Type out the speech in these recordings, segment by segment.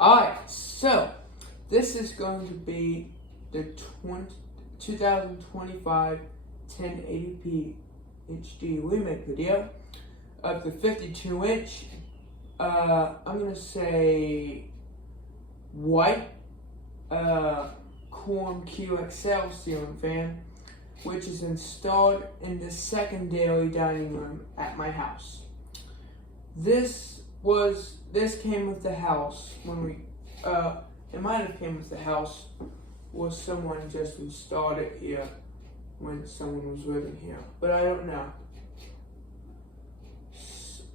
Alright, so this is going to be the 2025 1080p HD remake video of the 52 inch. I'm going to say white Quroum QXL ceiling fan, which is installed in the secondary dining room at my house. This came with the house when we, it might have came with the house, or someone just installed it here when someone was living here, but I don't know.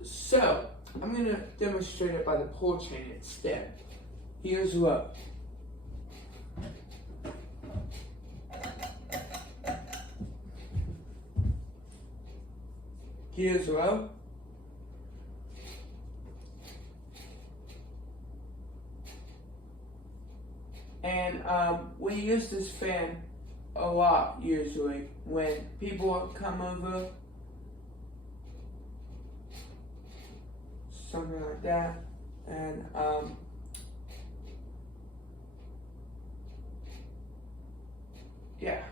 So, I'm going to demonstrate it by the pull chain instead. Here's what. Here's low. And we use this fan a lot usually when people come over, something like that, and yeah.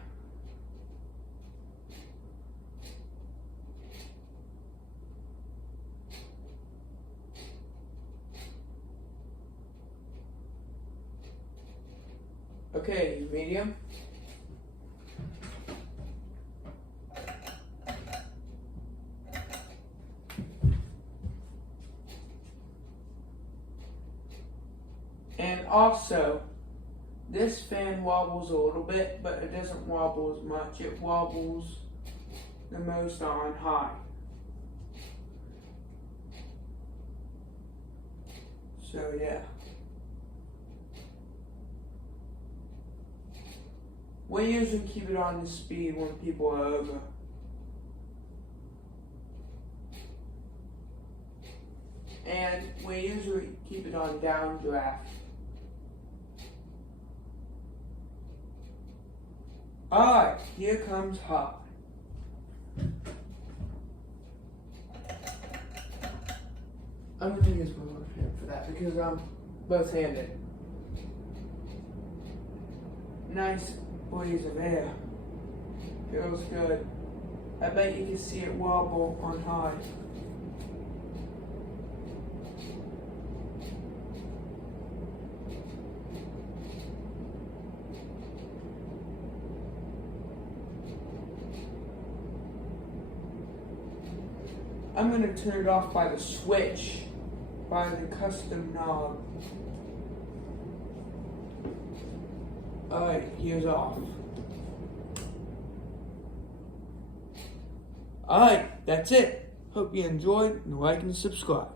Okay, medium. And also, this fan wobbles a little bit, but it doesn't wobble as much. It wobbles the most on high. So yeah. We usually keep it on the speed when people are over. And we usually keep it on downdraft. Alright, here comes high. I'm going to use my left hand for that because I'm both-handed. Nice breeze of air. Feels good. I bet you can see it wobble on high. I'm going to turn it off by the switch, by the custom knob. Alright, here's off. Alright, that's it. Hope you enjoyed, and like and subscribe.